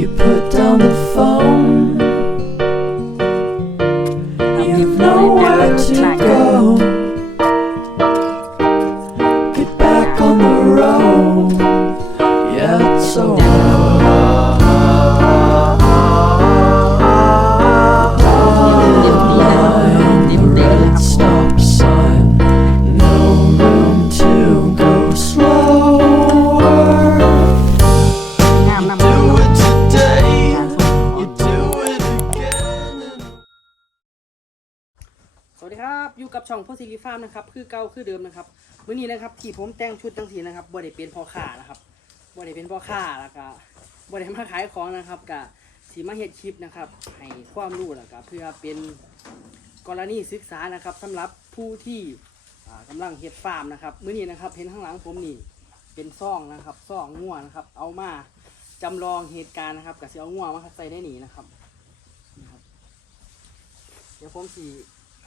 You put down the phone. สวัสดีครับ อยู่กับช่องพ่อซีรีฟาร์มนะครับ คือเก่าคือเดิมนะครับวันนี้นะครับที่ผมแต่งชุดตั้งทีนะครับบ่ได้เป็นพ่อค้านะครับบ่ได้เป็นพ่อค้าแล้วก็บ่ได้มาขายของนะครับกับสีมาเฮ็ดคลิปนะครับ ให้ความรู้แล้วก็เพื่อเป็นกรณีศึกษานะครับสำหรับผู้ที่อ่ากำลังเฮ็ดฟาร์มนะครับมื้อนี้นะครับ เห็นข้างหลังผมนี่เป็นซ่องนะครับซ่องงัวนะครับ เอามาจำลองเหตุการณ์นะครับกับเสียงัวมาใส่ได้หนีนะครับนะครับ เดี๋ยวผมสี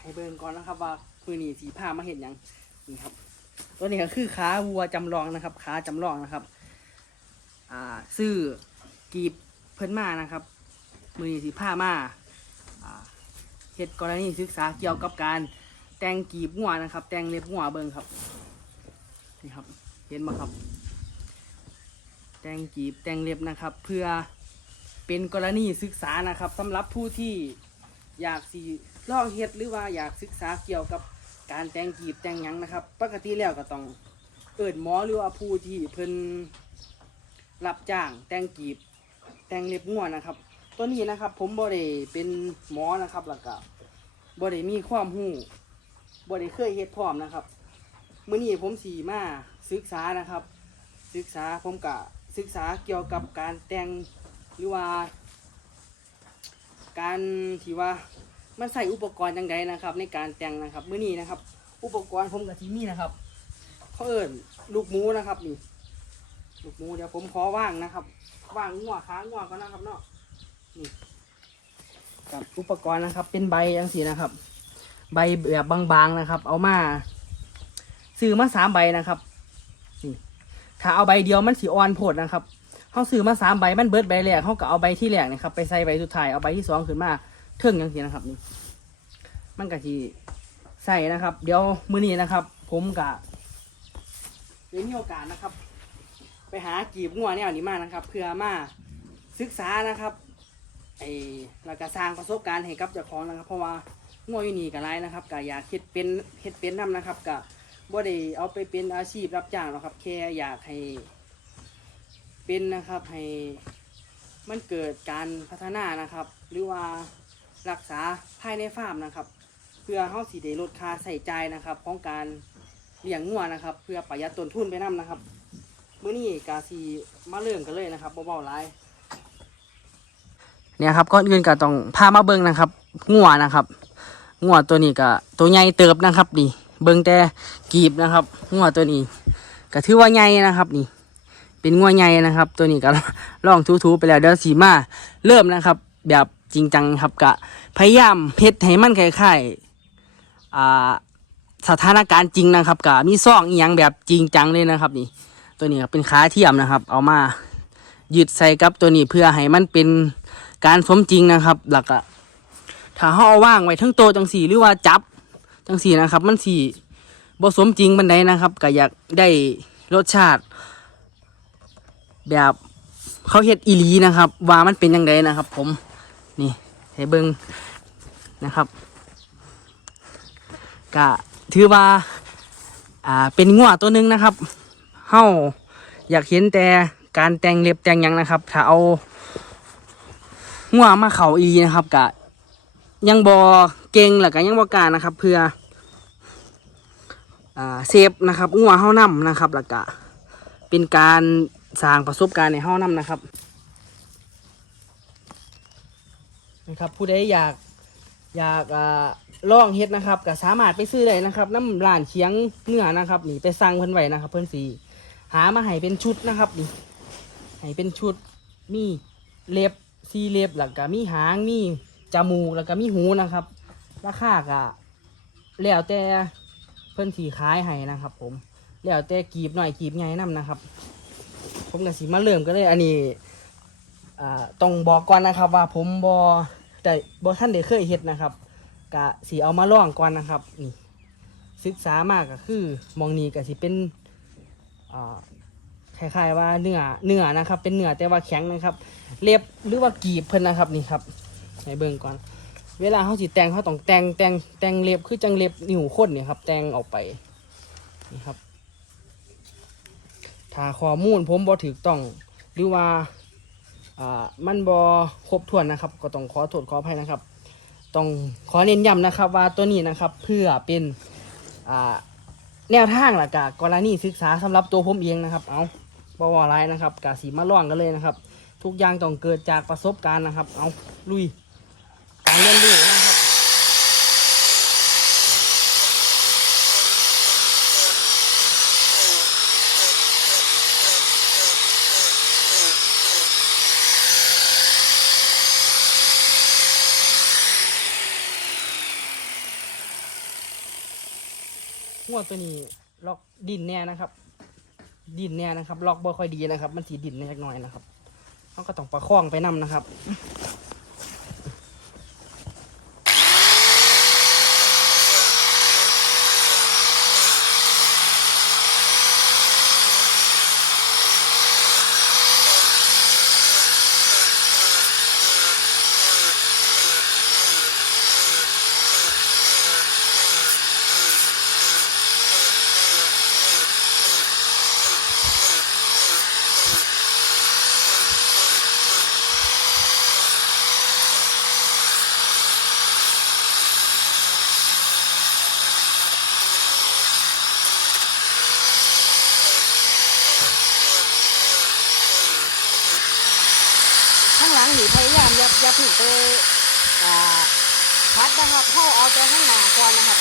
ให้เบิ่งก่อนนะครับ ว่ามือนีสีผ้ามาเห็นยังนี่ครับ ตัวนี้ก็คือขาวัวจำลองนะครับขาจำลองนะครับอ่าซื้อกีบเพิ่นมานะครับ มือนีสีผ้ามาเหตุกรณีศึกษาเกี่ยวกับการแต่งกีบงัวนะครับ แต่งเล็บงัวเบิ่งครับนี่ครับ เห็นไหมครับ แต่งกีบแต่งเล็บนะครับ เพื่อเป็นกรณีศึกษานะครับสำหรับผู้ที่อยากสิ ลองเฮ็ดหรือว่าอยากศึกษาเกี่ยวกับการแต่งกีบแต่งหยังนะครับ ปกติแล้วก็ต้องเอิดหมอหรือว่าผู้ที่เพิ่นรับจ้างแต่งกีบแต่งเล็บงัวนะครับ ตัวนี้นะครับ ผมบ่ได้เป็นหมอนะครับแล้วก็บ่ได้มีความรู้บ่ได้เคยเฮ็ดพร้อมนะครับมื้อนี้ผมสีมาศึกษานะครับ ศึกษาผมก็ศึกษาเกี่ยวกับการแต่งหรือว่า การที่ว่า มันใส่อุปกรณ์จังใดนะครับ ในการแต่งนะครับมื้อนี้นะครับ อุปกรณ์ผมกับทีมีนะครับเขาเอิญลูกหมูนะครับนี่ลูกหมูเดี๋ยวผมขอว่างนะครับว่างงัวค้างงัวก่อนะครับเนาะนี่กับอุปกรณ์นะครับ เป็นใบจังสีนะครับ ใบแบบบางๆนะครับ เอามาซื้อมาสามใบนะครับนี่ถ้าเอาใบเดียวมันสีอ่อนโพดนะครับเขาซื้อมาสามใบมันเบิดใบแรกเขาก็เอาใบที่แรกนะครับ ไปใส่ใบสุดท้ายเอาใบที่สองขึ้นมา เทิงอย่างทีนะครับนี่มันก็ทีใส่นะครับ เดี๋ยวมื้อนี้นะครับ ผมกะได้มีโอกาสนะครับ ไปหากีบงัวแนวนี้มานะครับ เพื่อมาศึกษานะครับไอ้แล้วก็สร้างประสบการณ์ให้กับเจ้าของนะครับ เพราะว่างัวอยู่นี่ก็หลายนะครับก็อยากเฮ็ดเป็นเฮ็ดเป็นนํนะครับก็บ่ได้เอาไปเป็นอาชีพรับจ้างหรอกครับแค่อยากให้เป็นนะครับให้มันเกิดการพัฒนานะครับ หรือว่า รักษาภายในฟาร์มนะครับ เพื่อเฮาสิได้ลดค่าใส่ใจนะครับ ของการเลี้ยงงัวนะครับ เพื่อประหยัดต้นทุนไปนํนะครับมื้อนี้กาสีมาเริ่มกันเลยนะครับเบาๆหลายเนี่ยครับก่อนอื่นก็ต้องพามาเบิ่งนะครับงัวนะครับงัวตัวนี้ก็ตัวใหญ่เติบนะครับ นี่ เบิ่งแต่กีบนะครับงัวตัวนี้ก็ถือว่าใหญ่นะครับ นี่ เป็นงัวใหญ่นะครับ ตัวนี้ก็ลองทูๆไปแล้วเดี๋ยวสีมาเริ่มนะครับ แบบ จริงจังครับกะพยายามเพ็ดให้มันคล้ายๆอ่าสถานการณ์จริงนะครับกะมีซ่องอีหยังแบบจริงจังเลยนะครับ นี่ ตัวนี้เป็นขาเทียมนะครับ เอามายึดใส่กับตัวนี้เพื่อให้มันเป็นการสมจริงนะครับ หลักอะถ้าห่อาว่างไว้ทั้งโตจังสีหรือว่าจับจังสีนะครับ มันสีผสมจริงบันไดนะครับก็อยากได้รสชาติ แบบเขาเฮ็ดอีลีนะครับ ว่ามันเป็นยังไงนะครับ ผม นี่ให้เบิงนะครับก็ถือว่าอ่าเป็นงัวตัวหนึ่งนะครับเฮาอยากเห็นแต่การแต่งเล็บแต่งยังนะครับ ถ้าเอางัวมาเข่าอีนะครับก็ยังบอเก่งแล้วก็ยังบอกล้านะครับ เพื่ออ่าเซฟนะครับงัวเฮานํนะครับแล้วก็เป็นการสร้างประสบการณ์ในห้องน้ำนะครับ นะครับ ผู้ใดอยากอยากอ่าลองเฮ็ดนะครับก็สามารถไปซื้อได้นะครับน้ำร้านเคียงเนื้อนะครับนี่ไปสั่งเพิ่นไว้นะครับ เพิ่นสีหามาให้เป็นชุดนะครับนี่ให้เป็นชุดมีเล็บซีเล็บแล้วก็มีหางมีจมูกแล้วก็มีหูนะครับ ราคาก็แล้วแต่เพิ่นสีขายให้นะครับ ผมแล้วแต่กีบหน่อยกีบใหญ่นํนะครับ ผมกับสีมาเริ่มก็เลยอันนี้ อ่าต้องบอกก่อนนะครับ ว่าผมบอแต่บอท่านได้เคยเฮ็ดนะครับกะสีเอามาลองก่อนนะครับนี่ศึกษามากก็คือมองนี้ก็สิเป็นอ่าคล้ายๆว่าเนื้อเนื้อนะครับ เป็นเนื้อแต่ว่าแข็งนะครับ เล็บหรือว่ากีบเพิ่นนะครับนี่ครับให้เบิ่งก่อน เวลาเขาสิแต่งเขาต้องแต่งแต่งแต่งเล็บคือจังเล็บนิ้วข้นเนี่ยครับ แต่งออกไปนี่ครับถ้าข้อมูลผมบ่ถูกต้องหรือว่า มันบอครบถ้วนนะครับ ก็ต้องขอโทษขออภัยนะครับ ต้องขอเน้นย้ำนะครับ ว่าตัวนี้นะครับเพื่อเป็นแนวทางหลักะกรณีศึกษาสำหรับตัวผมเองนะครับ เอาบ่ว่าอะไรนะครับกาสีมาล่องกันเลยนะครับ ทุกอย่างต้องเกิดจากประสบการณ์นะครับ เอาลุยการเรียนรู้ วดตัวนี้ล็อกดินแน่นะครับ ดินแน่นะครับ ล็อกบ่ค่อยดีนะครับ มันสีดินแน่จักหน่อยนะครับเขาก็ต้องประคองไปนำนะครับ ข้างหลังหนีพยายามอย่าอย่าเพึ่งไปอ่าพัดนะครับเข้าเอาแต่ข้างหน้าก่อนนะครับ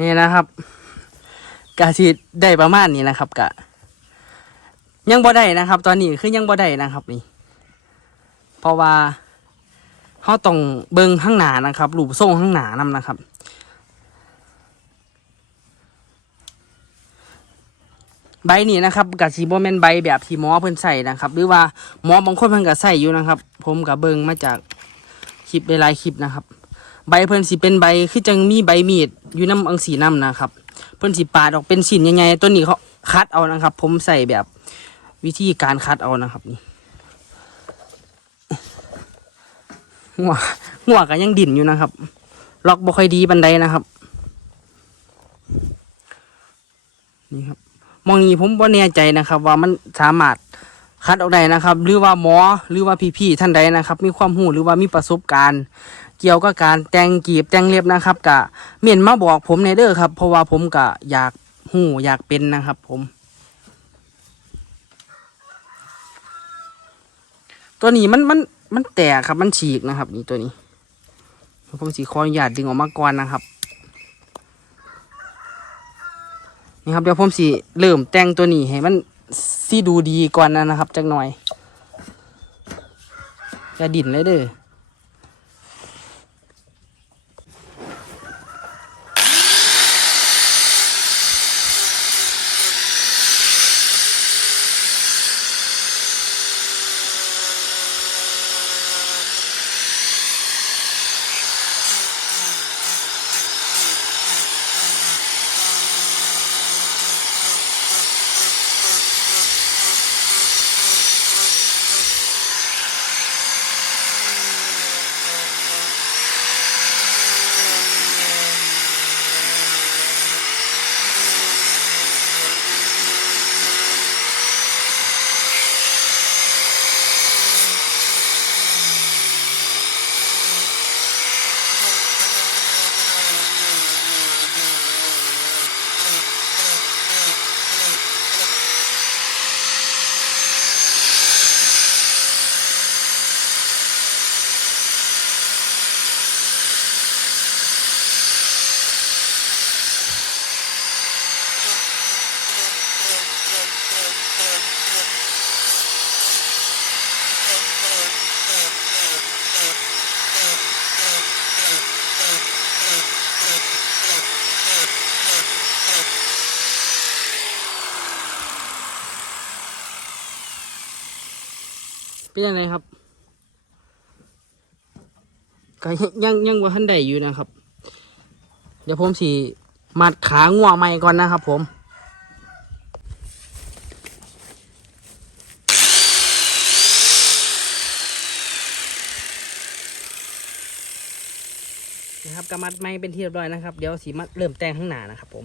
นี่นะครับกะสิได้ประมาณนี้นะครับกะ ยังบ่ได้นะครับ ตอนนี้คือยังบ่ได้นะครับนี่ เพราะว่าเขาต้องเบิงข้างหนานะครับรูปทรงข้างหนานำนะครับ ใบนี้นะครับกับสีโบแมนใบแบบที่หมอเพิ่นใส่นะครับ หรือว่าหมอบางคนเพิ่นก็ใส่อยู่นะครับ ผมกับเบิงมาจากคลิปหลายๆคลิปนะครับ ใบเพิ่นสิเป็นใบคือจังมีใบมีด อยู่น้ำอังสีน้ำนะครับ เพิ่นสิปาดออกเป็นชิ้นใหญ่ๆตัวนี้เขาคัดเอานะครับ ผมใส่แบบวิธีการคัดเอานะครับนี่หัวหัวก็ยังดิ่นอยู่นะครับ ล็อกบ่ค่อยดีบันไดนะครับ นี่ครับมองนี้ผมว่าแน่ใจนะครับ ว่ามันสามารถคัดออกได้นะครับ หรือว่าหมอหรือว่าพี่ๆท่านใดนะครับ มีความรู้หรือว่ามีประสบการณ์ เกี่ยวกับการแต่งกีบแต่งเล็บนะครับกะเมียนมาบอกผมในเด้อครับ เพราะว่าผมกะอยากหูอยากเป็นนะครับ ผม ตัวนี้มันมันมันแตกครับมันฉีกนะครับ นี่ตัวนี้ผมสีขออนุญาตดึงออกมาก่อนนะครับนี่ครับเดี๋ยวผมสิเริ่มแต่งตัวนี้ให้มันสิดูดีก่อนนะครับจักหน่อยอย่าดิ่นเลยเด้อ เป็นยังไงครับก็ยังยังว่าทันใดอยู่นะครับ เดี๋ยวผมสีมัดขางัวใหม่ก่อนนะครับ ผมนะครับกระมัดไม้เป็นที่เรียบร้อยนะครับ เดี๋ยวสีมัดเริ่มแต่งข้างหน้านะครับผม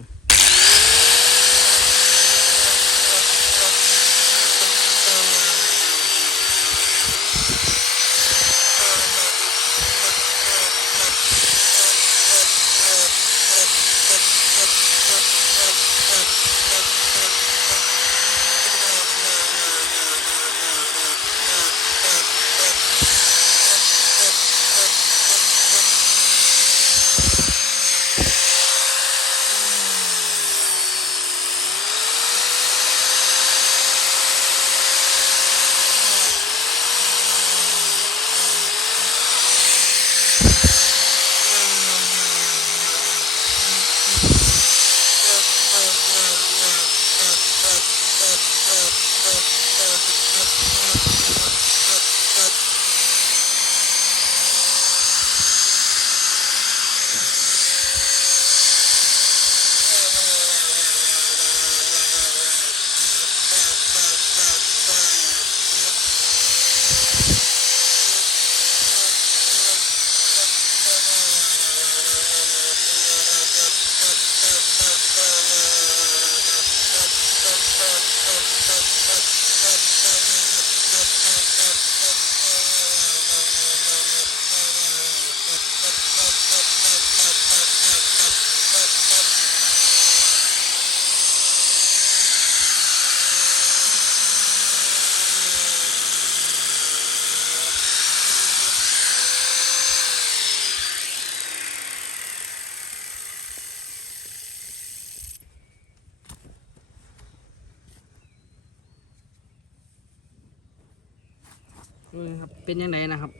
นะครับเป็นยังไงนะครับ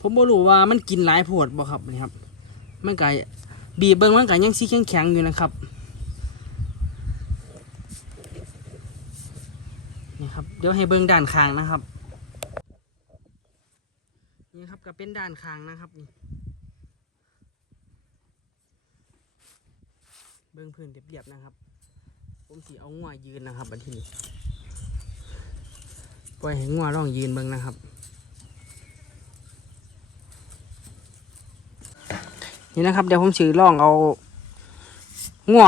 ผมบ่รู้ว่ามันกินหลายโพดบ่ครับนี่ครับ มันก็บีบเบิ่งมันก็ยังสีแข็งแข็งๆอยู่นะครับนี่ครับเดี๋ยวให้เบิ่งด้านข้างนะครับนี่ครับก็เป็นด้านข้างนะครับนี่เบิ่งพื้นเรียบๆนะครับ ผมสีเอางัวยืนนะครับบันทีนี้ ปล่อยให้งัวร้องยืนเบิ่งนะครับ นี่นะครับเดี๋ยวผมสือลองเอางัว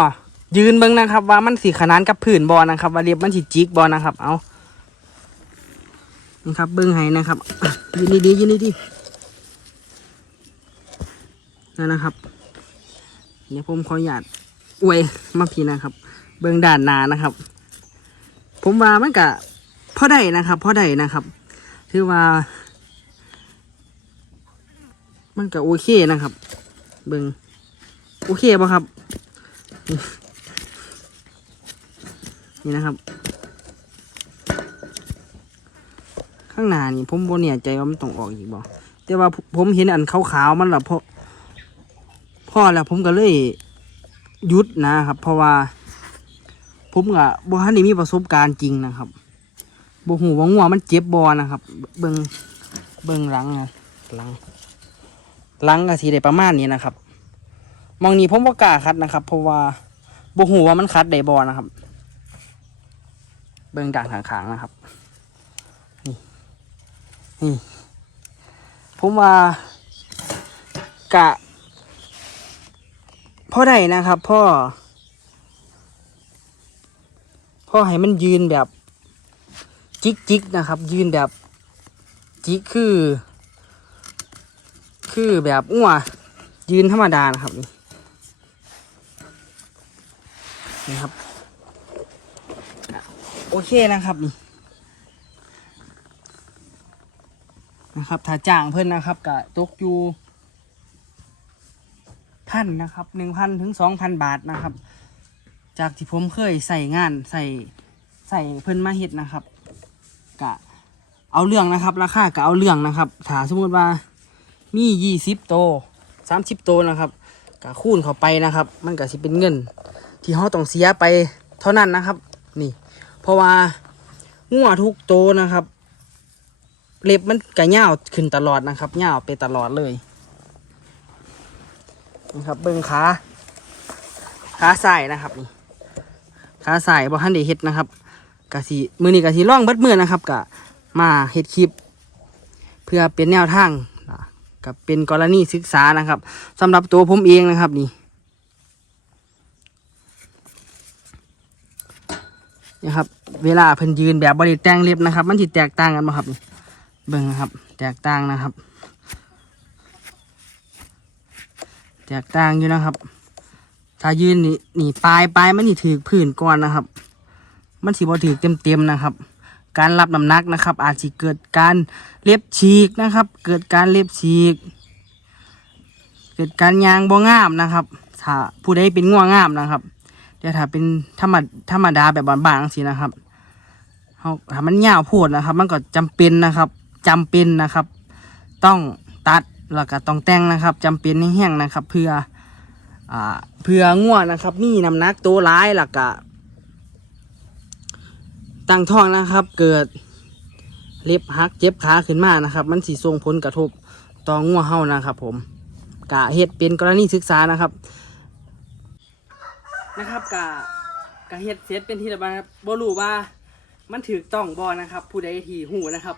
ยืนเบิ่งนะครับ ว่ามันสีขนานกับผืนบอนะครับ ว่าเรียบมันสีจิกบอนะครับ เอานี่ครับเบิ่งให้นะครับยืนดีๆยืนดีๆนั่นนะครับเดี๋ยวผมขออนุญาตอวยมาพีนะครับ เบิ่งด้านหน้านะครับ ผมว่ามันกะ พ่อได้นะครับพ่อได้นะครับ ถือว่า มันก็โอเคนะครับ เบิงโอเคป่ะครับ นี่นะครับ ข้างหน้านี่ ผมโบเนี่ยใจว่ามันต้องออกอีกบ่แต่ว่าผมเห็นอันขาวๆมันละพอพ่อแล้วผมก็เลยยุดนะครับ เพราะว่า ผมก็บ่ทันได้มีประสบการณ์จริงนะครับ บ่หูว่างัวมันเจ็บบ่นะครับ เบิ่งเบิ่งหลังนะหลังหลังก็สิได้ประมาณนี้นะครับมองนี้ผมบ่กล้าคัดนะครับ เพราะว่าบ่ฮู้ว่ามันคัดได้บ่นะครับ เบิ่งด่านข้างๆนะครับนี่นี่ผมว่ากะพ่อได้นะครับ พ่อพ่อให้มันยืนแบบ จิกจิกนะครับ ยืนแบบจิกคือ คือแบบอ้วยืนธรรมดานะครับนี่นี่ครับ โอเคนะครับนี่นะครับถ้าจ้างเพิ่อนนะครับกะตกอยู่พันนะครับหนึ่งพันถึงสองพันบาทนะครับ จากที่ผมเคยใส่งานใส่ใส่เพิ่นมาเฮ็ดนะครับ กะเอาเรื่องนะครับ ราคาก็เอาเรื่องนะครับถ้าสมมติว่ามียี่สิบโตสามสิบโตนะครับก็คูณเข้าไปนะครับ มันก็สิเป็นเงิน ที่เขาต้องเสียไปเท่านั้นนะครับ นี่ เพราะว่างัวทุกโตนะครับ เล็บมันกระเงาวขึ้นตลอดนะครับเงาวไปตลอดเลยนะครับเบิ้งขาขาใส่นะครับนี่ขาใส่บ่ทันได้เฮ็ดนะครับ กะสิมือนี้กะสิล่องเบิดมือนะครับกะมาเฮ็ดคลิป เพื่อเป็นแนวทางกับเป็นกรณีศึกษานะครับสำหรับตัวผมเองนะครับนี่นะครับ เวลาเพิ่นยืนแบบบริแตงเล็บนะครับ มันสิแตกต่างกันบ่ครับเบิ่งนะครับ แตกต่างนะครับ แตกต่างอยู่นะครับ ถ้ายืนนี่นี่ปลายปลายมันนี่ถือพื้นก่อนนะครับ มันสิบ่ถือเต็มๆนะครับ การรับน้ำหนักนะครับ อาจสิเกิดการเล็บฉีกนะครับ เกิดการเล็บฉีก เกิดการยางบ่งามนะครับ ถ้าผู้ใดเป็นง่วงงามนะครับแต่ถ้าเป็นธรรมดธรรมดาแบบบางๆสินะครับเขาถ้ามันยาวโพดนะครับ มันก็จำเป็นนะครับจำเป็นนะครับ ต้องตัดแล้วก็ต้องแต่งนะครับจำเป็นให้แห้งนะครับ เพื่ออ่าเพื่อง่วนะครับ มีน้ำหนักตัวร้ายแล้วก็ ตั้งท้องนะครับ เกิดเล็บหักเจ็บขาขึ้นมานะครับ มันสีส่งผลกระทบต่อง่วเฮานะครับ ผมกะเฮ็ดเป็นกรณีศึกษานะครับนะครับกะกะเฮ็ดเสร็จเป็นที่ระบายครับบ่รู้ว่ามันถูกต้องบ่นะครับ ผู้ใดที่หูนะครับ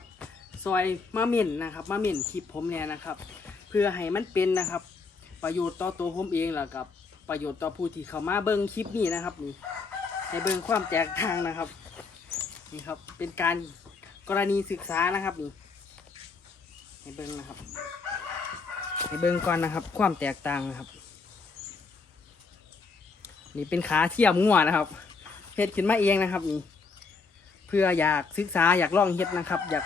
ซอยมาเม่นนะครับมาเม่นคลิปผมเนี่ยนะครับ เพื่อให้มันเป็นนะครับ ประโยชน์ต่อตัวผมเองแล้วกับประโยชน์ต่อผู้ที่เข้ามาเบิ่งคลิปนี้นะครับนี่ให้เบิ่งความแตกต่างนะครับ นี่ครับ เป็นการกรณีศึกษานะครับนี่ให้เบิ่งนะครับให้เบิ่งก่อนนะครับ ความแตกต่างนะครับ นี่เป็นขาเทียมงัวนะครับเฮ็ดขึ้นมาเองนะครับนี่เพื่ออยากศึกษาอยากลองเฮ็ดนะครับ อยาก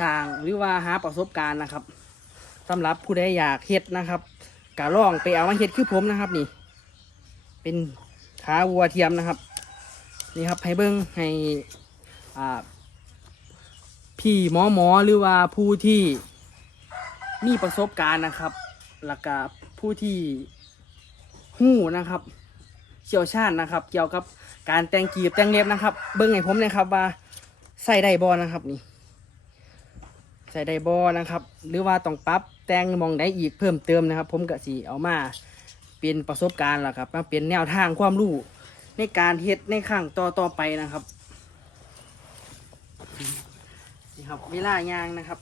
สร้างหรือว่าหาประสบการณ์นะครับสำหรับผู้ใดอยากเฮ็ดนะครับกะลองไปเอามาเฮ็ดคือผมนะครับ นี่ เป็นขาวัวเทียมนะครับ นี่ครับให้เบิ้งให้ พี่หมอหมอหรือว่าผู้ที่มีประสบการณ์นะครับแล้วก็ผู้ที่หู้นะครับเชี่ยวชาญนะครับ เกี่ยวกับการแต่งกีบแต่งเล็บนะครับ เบิ้งให้ผมเลยครับว่าใส่ได้บอนะครับนี่ใส่ได้บอนะครับ หรือว่าต้องปรับแต่งมองได้อีกเพิ่มเติมนะครับ ผมก็สีเอามาเป็นประสบการณ์แล้วครับมาเป็นแนวทางความรู้ในการเฮ็ดในข้างต่อต่อไปนะครับ นี่ครับ เวลายางนะครับ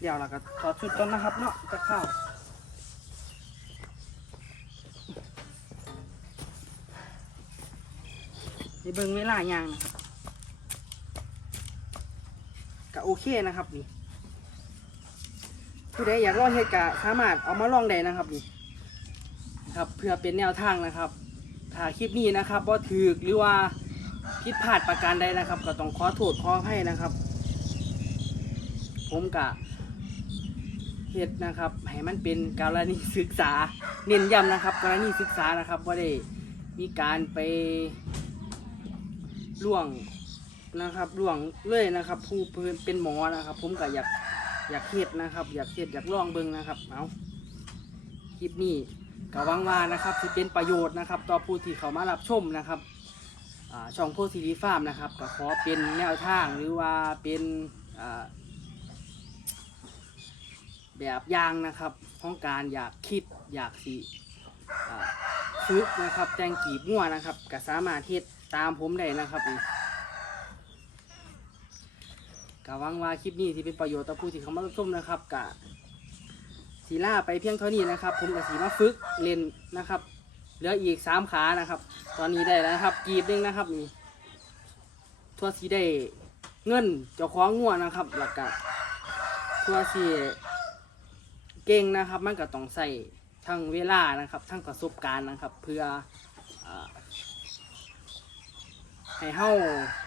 เดี๋ยวเราก็ถอดชุดต้นนะครับ เนาะจะเข้าในเบิ้งเวลายางนะครับก็โอเคนะครับนี่ผู้ใดอยากลองเฮ็ดกะสามารถเอามาลองได้นะครับนี่นะครับเพื่อเป็นแนวทางนะครับถ้าคลิปนี้นะครับว่าถือหรือว่าผิดพลาดประการใดนะครับ ก็ต้องขอโทษขออภัยนะครับ ผมกะเฮ็ดนะครับให้มันเป็นกรณีศึกษา เน้นย้ำนะครับกรณีศึกษานะครับว่าได้มีการไปล่วงนะครับล่วงเลยนะครับ ผู้เป็นหมอนะครับ ผมก็อยากอยากเฮ็ดนะครับ อยากเฮ็ดอยากลองเบิ่งนะครับเอาคลิปนี้ก็หวังว่านะครับที่เป็นประโยชน์นะครับ ต่อผู้ที่เขามารับชมนะครับช่องโพสีรีฟาร์มนะครับก็ขอเป็นแนวทางหรือว่าเป็นอ่า แบบอย่างนะครับของการอยากคิดอยากสิฝึกนะครับแต่งกีบงัวนะครับก็สามารถเฮ็ดตามผมได้นะครับนี่ก็หวังว่าคลิปนี้ที่เป็นประโยชน์ต่อผู้ที่เขามารับชมนะครับกะสีล่าไปเพียงเท่านี้นะครับ ผมกับสีมาฝึกเล่นนะครับเหลืออีกสามขานะครับ ตอนนี้ได้แล้วครับ กีบนึงนะครับนี่ทั่วสีได้เงินเจ้าของงัวนะครับหลักกะทั่วสี เก่งนะครับ มันก็ต้องใส่ทั้งเวลานะครับทั้งประสบการณ์นะครับ เพื่ออให้เฮา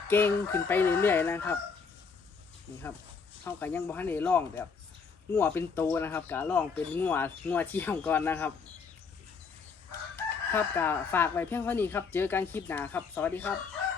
เก่งขึ้นไปเรื่อยๆนะครับนี่ครับเฮาก็ยังบ่ทันได้ลองแบบงัวเป็นโตนะครับกะลองเป็นงัวงัวเที่ยมก่อนนะครับ ครับกะฝากไว้เพียงเท่านี้ครับ เจอกันคลิปหน้าครับ สวัสดีครับ